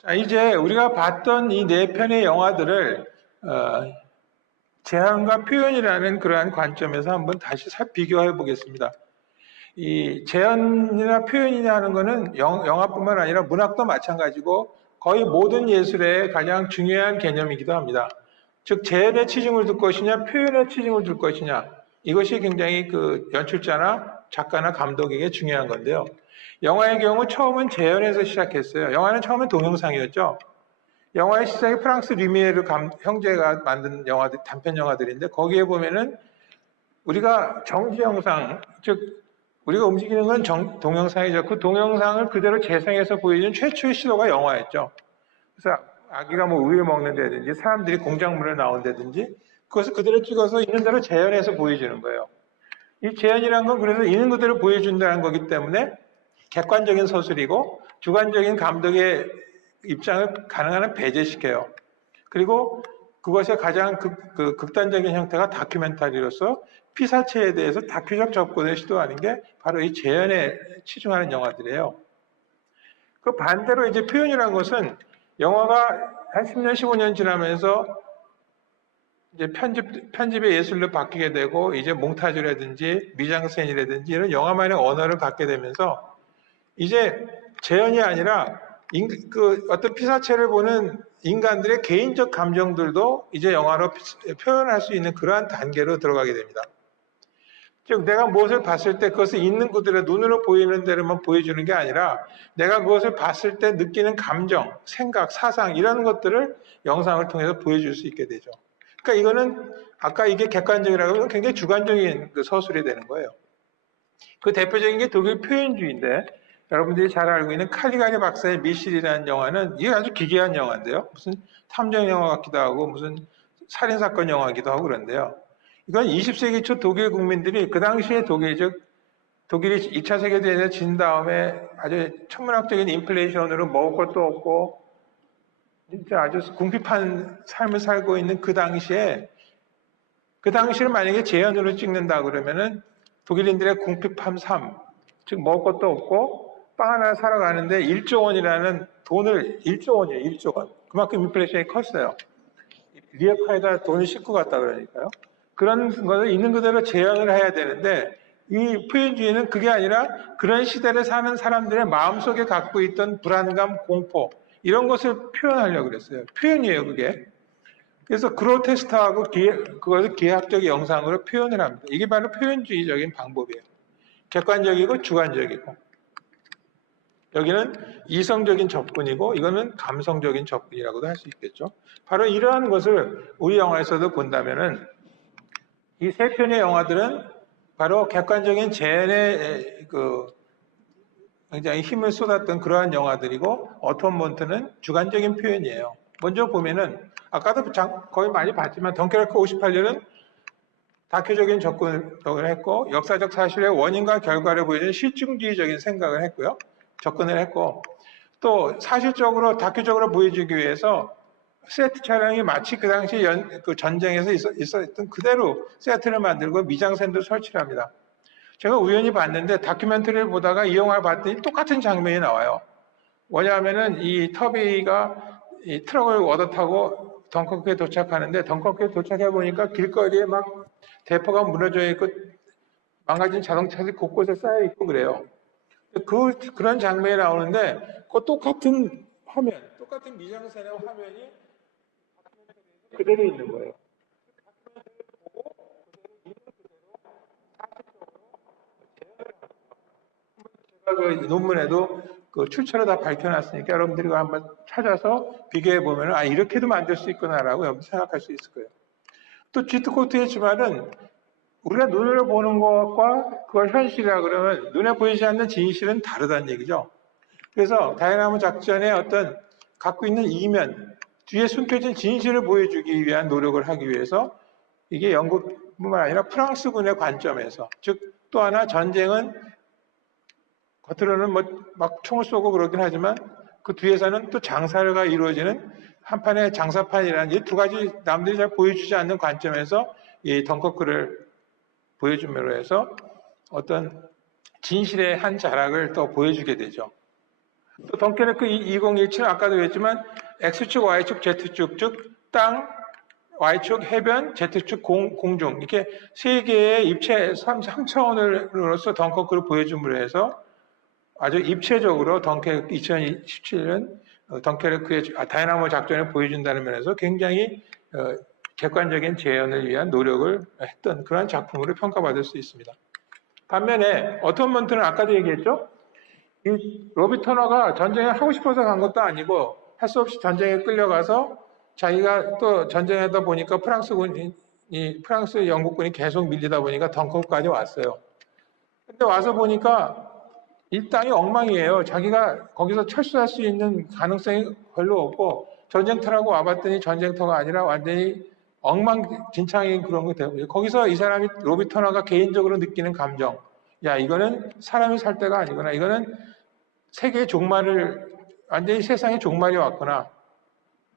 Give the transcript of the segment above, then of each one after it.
자, 이제 우리가 봤던 이 네 편의 영화들을 재현과 표현이라는 그러한 관점에서 한번 다시 비교해 보겠습니다. 이 재현이나 표현이냐 하는 것은 영화뿐만 아니라 문학도 마찬가지고 거의 모든 예술의 가장 중요한 개념이기도 합니다. 즉 재현의 치중을 둘 것이냐 표현의 치중을 둘 것이냐, 이것이 굉장히 그 연출자나 작가나 감독에게 중요한 건데요. 영화의 경우 처음은 재현에서 시작했어요. 영화는 처음엔 동영상이었죠. 영화의 시작이 프랑스 류미에르 형제가 만든 영화들, 단편 영화들인데, 거기에 보면은 우리가 정지 영상, 즉 우리가 움직이는 건 동영상이죠. 그 동영상을 그대로 재생해서 보여준 최초의 시도가 영화였죠. 그래서 아기가 뭐 우유 먹는다든지 사람들이 공작물에 나온다든지 그것을 그대로 찍어서 있는 대로 재현해서 보여주는 거예요. 이 재현이란 건 그래서 있는 그대로 보여준다는 거기 때문에 객관적인 서술이고 주관적인 감독의 입장을 가능한 한 배제시켜요. 그리고 그것의 가장 극단적인 형태가 다큐멘터리로서 피사체에 대해서 다큐적 접근을 시도하는 게 바로 이 재현에 치중하는 영화들이에요. 그 반대로 이제 표현이라는 것은 영화가 한 10년, 15년 지나면서 이제 편집의 예술로 바뀌게 되고 이제 몽타주라든지 미장센이라든지 이런 영화만의 언어를 갖게 되면서 이제 재현이 아니라 어떤 피사체를 보는 인간들의 개인적 감정들도 이제 영화로 표현할 수 있는 그러한 단계로 들어가게 됩니다. 즉 내가 무엇을 봤을 때 그것을 있는 그대로 눈으로 보이는 대로만 보여주는 게 아니라 내가 그것을 봤을 때 느끼는 감정, 생각, 사상 이런 것들을 영상을 통해서 보여줄 수 있게 되죠. 그러니까 이거는 아까 이게 객관적이라고 하면 굉장히 주관적인 그 서술이 되는 거예요. 그 대표적인 게 독일 표현주의인데, 여러분들이 잘 알고 있는 칼리가리 박사의 미실이라는 영화는 이게 아주 기괴한 영화인데요. 무슨 탐정 영화 같기도 하고 무슨 살인사건 영화기도 하고 그런데요. 이건 20세기 초 독일 국민들이 그 당시에 독일이 2차 세계대전에 진 다음에 아주 천문학적인 인플레이션으로 먹을 것도 없고 진짜 아주 궁핍한 삶을 살고 있는 그 당시를 만약에 재현으로 찍는다 그러면은 독일인들의 궁핍한 삶, 즉 먹을 것도 없고 빵 하나 사러 가는데 1조 원이라는 돈을 1조 원이에요. 1조 원. 그만큼 인플레이션이 컸어요. 리어카에다 돈을 싣고 갔다 그러니까요. 그런 것을 있는 그대로 재현을 해야 되는데 이 표현주의는 그게 아니라 그런 시대를 사는 사람들의 마음속에 갖고 있던 불안감, 공포 이런 것을 표현하려고 그랬어요. 표현이에요, 그게. 그래서 그로테스트하고 그것을 기하학적 영상으로 표현을 합니다. 이게 바로 표현주의적인 방법이에요. 객관적이고 주관적이고. 여기는 이성적인 접근이고 이거는 감성적인 접근이라고도 할 수 있겠죠. 바로 이러한 것을 우리 영화에서도 본다면은 이 세 편의 영화들은 바로 객관적인 재현에 굉장히 힘을 쏟았던 그러한 영화들이고, 어톤먼트는 주관적인 표현이에요. 먼저 보면은 아까도 거의 많이 봤지만 덩케르크 58년은 다큐적인 접근을 했고 역사적 사실의 원인과 결과를 보여주는 실증주의적인 생각을 했고요. 접근을 했고, 또 사실적으로 다큐적으로 보여주기 위해서 세트 촬영이 마치 그 당시 그 전쟁에서 있었던 그대로 세트를 만들고 미장센도 설치를 합니다. 제가 우연히 봤는데 다큐멘터리를 보다가 이 영화를 봤더니 똑같은 장면이 나와요. 뭐냐면은 이 터비가 이 트럭을 얻어 타고 덩커크에 도착하는데, 덩커크에 도착해 보니까 길거리에 막 대포가 무너져 있고 망가진 자동차들이 곳곳에 쌓여 있고 그래요. 그런 장면이 나오는데 그 똑같은 화면, 똑같은 미장센의 화면이 그대로 있는 거예요. 제가 그 논문에도 그 출처를 다 밝혀놨으니까 여러분들이 한번 찾아서 비교해 보면 이렇게도 만들 수 있구나라고 여러분 생각할 수 있을 거예요. 또 지트코트의 주말은 우리가 눈으로 보는 것과 그걸 현실이라 그러면 눈에 보이지 않는 진실은 다르다는 얘기죠. 그래서 다이나모 작전의 어떤 갖고 있는 이면, 뒤에 숨겨진 진실을 보여주기 위한 노력을 하기 위해서 이게 영국뿐만 아니라 프랑스군의 관점에서, 즉 또 하나 전쟁은 겉으로는 막 총을 쏘고 그러긴 하지만 그 뒤에서는 또 장사가 이루어지는 한판의 장사판이라는 이 두 가지 남들이 잘 보여주지 않는 관점에서 이 덩커크를 보여줌으로 해서 어떤 진실의 한 자락을 또 보여주게 되죠. 또 덩케르크 2017은 아까도 얘기했지만 X축, Y축, Z축, 즉 땅, Y축 해변, Z축 공중 이렇게 세 개의 입체 3차원으로서 덩커크를 보여줌으로 해서 아주 입체적으로 덩케르크 2017은 덩케르크의 다이나모 작전을 보여준다는 면에서 굉장히 객관적인 재현을 위한 노력을 했던 그런 작품으로 평가받을 수 있습니다. 반면에 어톤먼트는 아까도 얘기했죠. 이 로비 터너가 전쟁을 하고 싶어서 간 것도 아니고 할 수 없이 전쟁에 끌려가서 자기가 또 전쟁하다 보니까 프랑스 영국군이 계속 밀리다 보니까 덩커크까지 왔어요. 근데 와서 보니까 이 땅이 엉망이에요. 자기가 거기서 철수할 수 있는 가능성이 별로 없고 전쟁터라고 와봤더니 전쟁터가 아니라 완전히 엉망진창인 그런 게 되고 거기서 이 사람이 로비 터너가 개인적으로 느끼는 감정, 야 이거는 사람이 살 때가 아니구나. 이거는 세계의 종말을 완전히 세상의 종말이 왔구나.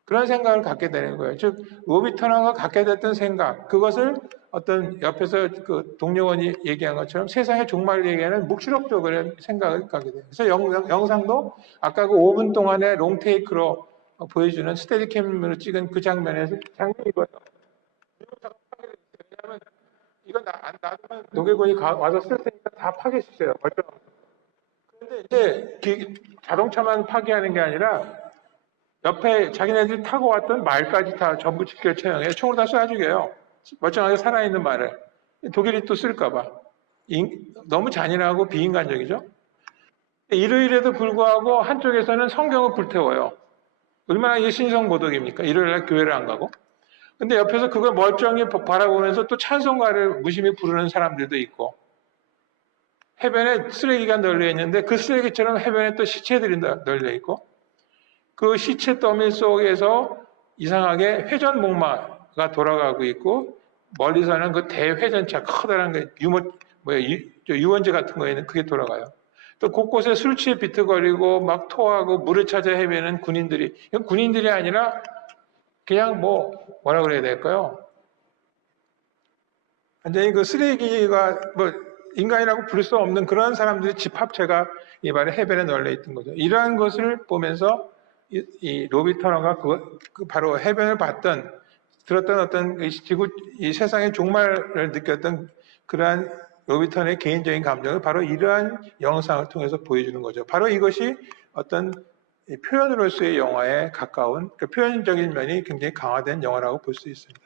그런 생각을 갖게 되는 거예요. 즉 로비 터너가 갖게 됐던 생각, 그것을 어떤 옆에서 그 동료원이 얘기한 것처럼 세상의 종말을 얘기하는 묵시록적으로 생각을 갖게 돼요. 그래서 영상도 아까 그 5분 동안의 롱테이크로 보여주는 스테디캠으로 찍은 그 장면에서 장면이 이거예요. 왜냐하면 이거 안 놔두면 노계군이 와서 쓸 테니까 다 파괴시켜요. 그런데 이제 자동차만 파괴하는 게 아니라 옆에 자기네들이 타고 왔던 말까지 다 전부 직결 처형해요. 총으로 다 쏴 죽여요. 멀쩡하게 살아있는 말을. 독일이 또 쓸까봐. 너무 잔인하고 비인간적이죠. 일요일에도 불구하고 한쪽에서는 성경을 불태워요. 얼마나 이게 신성모독입니까? 일요일날 교회를 안 가고. 근데 옆에서 그걸 멀쩡히 바라보면서 또 찬송가를 무심히 부르는 사람들도 있고. 해변에 쓰레기가 널려 있는데 그 쓰레기처럼 해변에 또 시체들이 널려 있고. 그 시체 더미 속에서 이상하게 회전목마가 돌아가고 있고 멀리서는 그 대회전차 커다란 게 유원지 같은 거에는 그게 돌아가요. 또 곳곳에 술 취해 비틀거리고 막 토하고 물을 찾아 헤매는 군인들이, 이건 군인들이 아니라 그냥 뭐라 그래야 될까요? 완전히 그 쓰레기가 인간이라고 부를 수 없는 그런 사람들의 집합체가 이 말에 해변에 널려 있던 거죠. 이러한 것을 보면서 이 로비 터너가 바로 해변을 들었던 어떤 이 세상의 종말을 느꼈던 그러한 로비 터너의 개인적인 감정을 바로 이러한 영상을 통해서 보여주는 거죠. 바로 이것이 어떤 표현으로서의 영화에 가까운 그 표현적인 면이 굉장히 강화된 영화라고 볼 수 있습니다.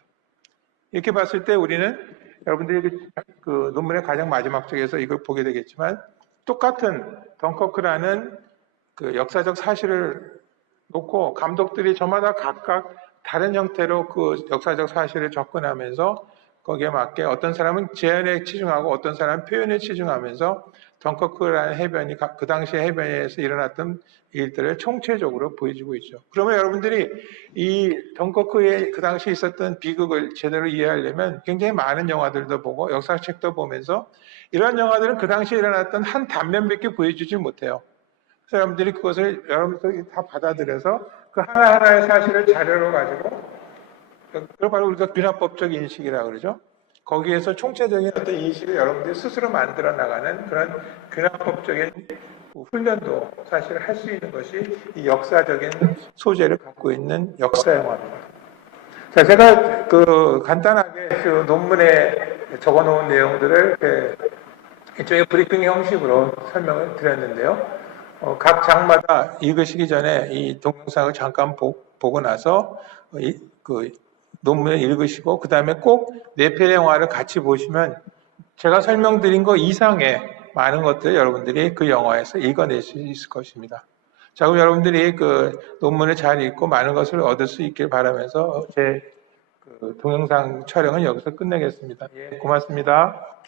이렇게 봤을 때 우리는 여러분들이 그 논문의 가장 마지막 쪽에서 이걸 보게 되겠지만 똑같은 덩커크라는 그 역사적 사실을 놓고 감독들이 저마다 각각 다른 형태로 그 역사적 사실을 접근하면서 거기에 맞게 어떤 사람은 재현에 치중하고 어떤 사람은 표현에 치중하면서 덩커크라는 해변이 그 당시 해변에서 일어났던 일들을 총체적으로 보여주고 있죠. 그러면 여러분들이 이 덩커크에 그 당시 있었던 비극을 제대로 이해하려면 굉장히 많은 영화들도 보고 역사책도 보면서 이런 영화들은 그 당시에 일어났던 한 단면밖에 보여주지 못해요. 여러분들이 그것을 여러분들이 다 받아들여서 그 하나하나의 사실을 자료로 가지고 그걸 바로 우리가 균합법적 인식이라고 그러죠. 거기에서 총체적인 어떤 인식을 여러분들이 스스로 만들어 나가는 그런 균합법적인 훈련도 사실 할 수 있는 것이 이 역사적인 소재를 갖고 있는 역사 영화입니다. 자, 제가 간단하게 그 논문에 적어 놓은 내용들을 이쪽에 브리핑 형식으로 설명을 드렸는데요. 각 장마다 읽으시기 전에 이 동영상을 잠깐 보고 나서 그 논문을 읽으시고 그 다음에 꼭 네 편의 영화를 같이 보시면 제가 설명드린 것 이상의 많은 것들을 여러분들이 그 영화에서 읽어낼 수 있을 것입니다. 자, 그럼 여러분들이 그 논문을 잘 읽고 많은 것을 얻을 수 있길 바라면서 제 그 동영상 촬영은 여기서 끝내겠습니다. 예, 고맙습니다.